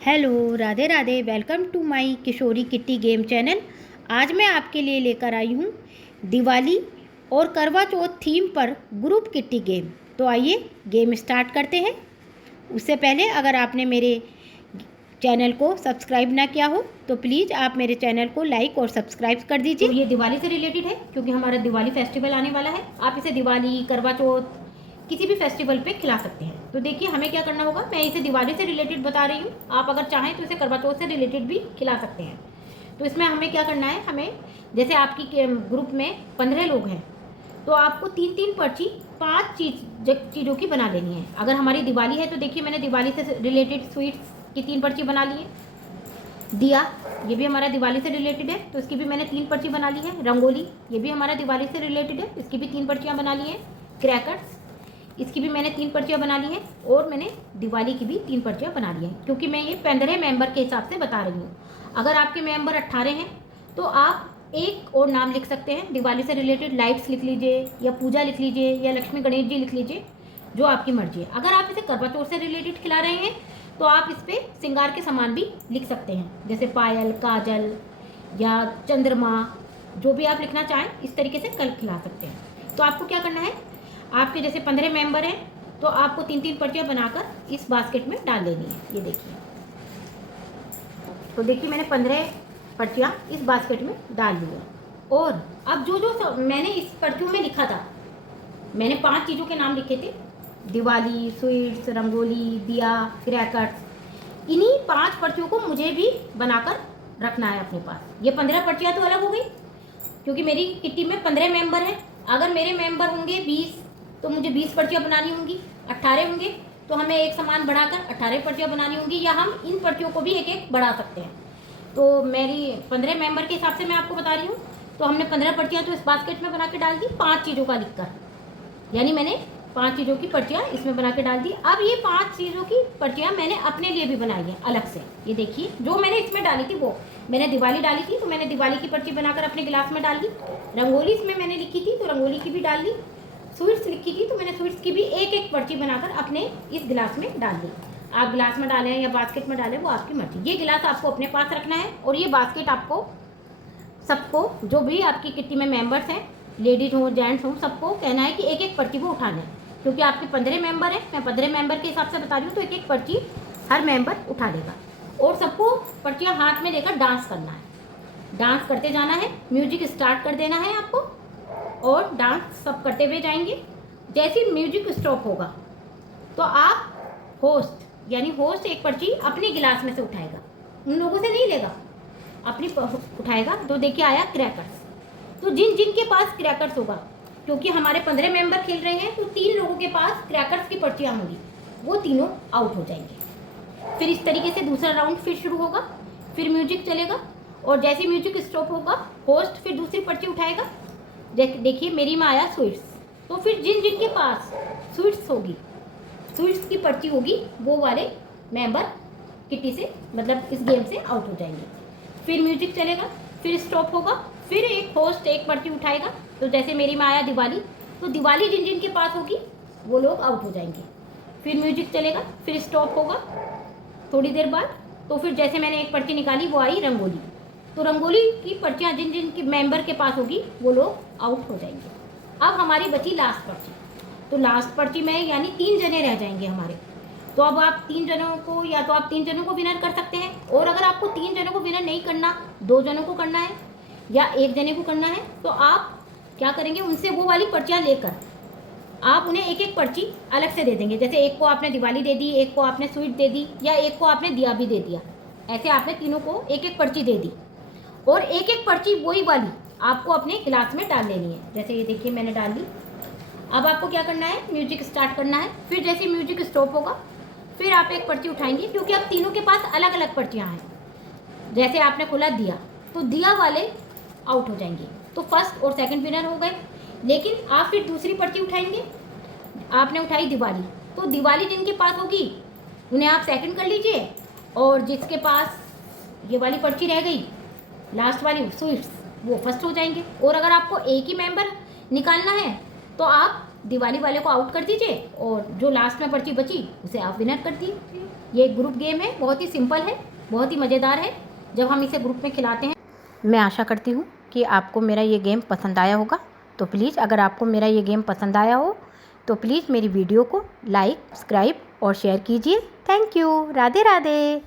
Hello, Radhe Radhe. Welcome to my Kishori kitty game channel. आज मैं आपके लिए लेकर आई हूँ दिवाली और करवा चौथ थीम पर ग्रुप किट्टी गेम। तो आइए गेम स्टार्ट करते हैं। उससे पहले अगर आपने मेरे चैनल को सब्सक्राइब ना किया हो तो प्लीज़ आप मेरे चैनल को लाइक और सब्सक्राइब कर दीजिए। तो ये दिवाली से रिलेटेड है क्योंकि हमारा दिवाली फेस्टिवल आने वाला है। आप इसे दिवाली, करवा चौथ, किसी भी फेस्टिवल पे खिला सकते हैं। तो देखिए हमें क्या करना होगा। मैं इसे दिवाली से रिलेटेड बता रही हूँ, आप अगर चाहें तो इसे करवा चौथ से रिलेटेड भी खिला सकते हैं। तो इसमें हमें क्या करना है, हमें जैसे आपकी ग्रुप में 15 लोग हैं तो आपको 3-3 पर्ची 5 चीज़ों की बना लेनी है। अगर हमारी दिवाली है तो देखिए मैंने दिवाली से रिलेटेड स्वीट्स की 3 पर्ची बना ली है। दिया, ये भी हमारा दिवाली से रिलेटेड है तो इसकी भी मैंने 3 पर्ची बना ली है। रंगोली, ये भी हमारा दिवाली से रिलेटेड है, इसकी भी 3 पर्चियाँ बना ली हैं। क्रैकर्स, इसकी भी मैंने 3 पर्चियाँ बना ली हैं। और मैंने दिवाली की भी 3 पर्चियाँ बना ली हैं क्योंकि मैं ये 15 मेंबर के हिसाब से बता रही हूँ। अगर आपके मेंबर 18 हैं तो आप एक और नाम लिख सकते हैं दिवाली से रिलेटेड। लाइट्स लिख लीजिए या पूजा लिख लीजिए या लक्ष्मी गणेश जी लिख लीजिए, जो आपकी मर्जी है। अगर आप इसे करवा चौथ से रिलेटेड खिला रहे हैं तो आप इस पर श्रृंगार के सामान भी लिख सकते हैं, जैसे पायल, काजल या चंद्रमा, जो भी आप लिखना चाहें इस तरीके से कल खिला सकते हैं। तो आपको क्या करना है, आपके जैसे 15 मेंबर हैं तो आपको 3-3 पर्चियाँ बनाकर इस बास्केट में डाल देनी है। ये देखिए, तो देखिए मैंने 15 पर्चियाँ इस बास्केट में डाल दी है। और अब जो मैंने इस पर्चियों में लिखा था, मैंने 5 चीज़ों के नाम लिखे थे, दिवाली, स्वीट्स, रंगोली, दिया, क्रैकर्स। इन्हीं 5 पर्चियों को मुझे भी बनाकर रखना है अपने पास। ये 15 पर्चियाँ तो अलग हो गई क्योंकि मेरी किट्टी में 15 मेंबर हैं। अगर मेरे मेंबर होंगे 20 तो मुझे 20 पर्चियाँ बनानी होंगी। 18 होंगे तो हमें एक सामान बढ़ाकर 18 पर्चियाँ बनानी होंगी, या हम इन पर्चियों को भी एक एक बढ़ा सकते हैं। तो मेरी 15 मेंबर के हिसाब से मैं आपको बता रही हूँ। तो हमने 15 पर्चियाँ तो इस बास्केट में बना के डाल दी, 5 चीज़ों का लिखकर, यानी मैंने 5 चीज़ों की पर्चियाँ इसमें बना के डाल दी। अब ये 5 चीज़ों की पर्चियाँ मैंने अपने लिए भी बनाई है अलग से। ये देखिए, जो मैंने इसमें डाली थी वो मैंने दिवाली डाली थी तो मैंने दिवाली की पर्ची बनाकर अपने गिलास में डाल दी। रंगोली इसमें मैंने लिखी थी तो रंगोली की भी डाल दी। स्वीट्स लिखी थी तो मैंने स्वीट्स की भी एक एक पर्ची बनाकर अपने इस गिलास में डाल दी। आप गिलास में डालें या बास्केट में डालें वो आपकी मर्जी। ये गिलास आपको अपने पास रखना है और ये बास्केट आपको सबको, जो भी आपकी किट्टी में मेंबर्स हैं, लेडीज हो जेंट्स हो, सबको कहना है कि एक एक पर्ची वो उठा लें। क्योंकि आपके 15 मेंबर हैं, मैं 15 मेंबर के हिसाब से बता रही हूँ, तो एक एक पर्ची हर मेंबर उठा लेगा। और सबको पर्चियाँ हाथ में लेकर डांस करना है, डांस करते जाना है। म्यूजिक स्टार्ट कर देना है आपको और डांस सब करते हुए जाएंगे। जैसे म्यूजिक स्टॉप होगा तो आप होस्ट, यानी होस्ट एक पर्ची अपने गिलास में से उठाएगा, उन लोगों से नहीं लेगा, अपनी उठाएगा। तो देखिए आया क्रैकर्स। तो जिन जिन के पास क्रैकर्स होगा, क्योंकि हमारे 15 मेंबर खेल रहे हैं तो 3 लोगों के पास क्रैकर्स की पर्चियाँ होंगी, वो तीनों आउट हो जाएंगे। फिर इस तरीके से दूसरा राउंड फिर शुरू होगा, फिर म्यूजिक चलेगा और जैसे म्यूजिक स्टॉप होगा होस्ट फिर दूसरी पर्ची उठाएगा। देखिए मेरी में आया स्वीट्स, तो फिर जिन जिन के पास स्वीट्स होगी, स्वीट्स की पर्ची होगी, वो वाले मेंबर किट्टी से, मतलब इस गेम से आउट हो जाएंगे। फिर म्यूजिक चलेगा, फिर स्टॉप होगा, फिर एक होस्ट एक पर्ची उठाएगा। तो जैसे मेरी में आया दिवाली, तो दिवाली जिन जिन के पास होगी वो लोग आउट हो जाएंगे। फिर म्यूजिक चलेगा, फिर स्टॉप होगा थोड़ी देर बाद, तो फिर जैसे मैंने एक पर्ची निकाली वो आई रंगोली, तो रंगोली की पर्चियाँ जिन जिन के मेंबर के पास होगी वो लोग आउट हो जाएंगे। अब हमारी बची लास्ट पर्ची, तो लास्ट पर्ची में यानी 3 जने रह जाएंगे हमारे। तो अब आप 3 जनों को, या तो आप 3 जनों को विनर कर सकते हैं, और अगर आपको 3 जनों को विनर नहीं करना, 2 जनों को करना है या 1 जने को करना है, तो आप क्या करेंगे, उनसे वो वाली पर्चियाँ लेकर आप उन्हें एक एक पर्ची अलग से दे देंगे। जैसे एक को आपने दिवाली दे दी, एक को आपने स्वीट दे दी, या एक को आपने दिया भी दे दिया। ऐसे आपने तीनों को एक एक पर्ची दे दी और एक एक पर्ची वही वाली आपको अपने गिलास में डाल लेनी है। जैसे ये देखिए मैंने डाल दी। अब आपको क्या करना है, म्यूजिक स्टार्ट करना है। फिर जैसे म्यूजिक स्टॉप होगा फिर आप एक पर्ची उठाएंगे, क्योंकि अब तीनों के पास अलग अलग पर्चियाँ हैं। जैसे आपने खोला दिया, तो दिया वाले आउट हो जाएंगे, तो फर्स्ट और सेकंड विनर हो गए। लेकिन आप फिर दूसरी पर्ची उठाएंगे, आपने उठाई दिवाली, तो दिवाली जिनके पास होगी उन्हें आप सेकंड कर लीजिए, और जिसके पास ये वाली पर्ची रह गई लास्ट वाली स्वीट्स, वो फर्स्ट हो जाएंगे। और अगर आपको एक ही मेंबर निकालना है तो आप दिवाली वाले को आउट कर दीजिए और जो लास्ट में पर्ची बची उसे आप विनर कर दीजिए। ये एक ग्रुप गेम है, बहुत ही सिंपल है, बहुत ही मज़ेदार है जब हम इसे ग्रुप में खिलाते हैं। मैं आशा करती हूँ कि आपको मेरा ये गेम पसंद आया होगा। तो प्लीज़ अगर आपको मेरा ये गेम पसंद आया हो तो प्लीज़ मेरी वीडियो को लाइक, सब्सक्राइब और शेयर कीजिए। Thank you. राधे राधे।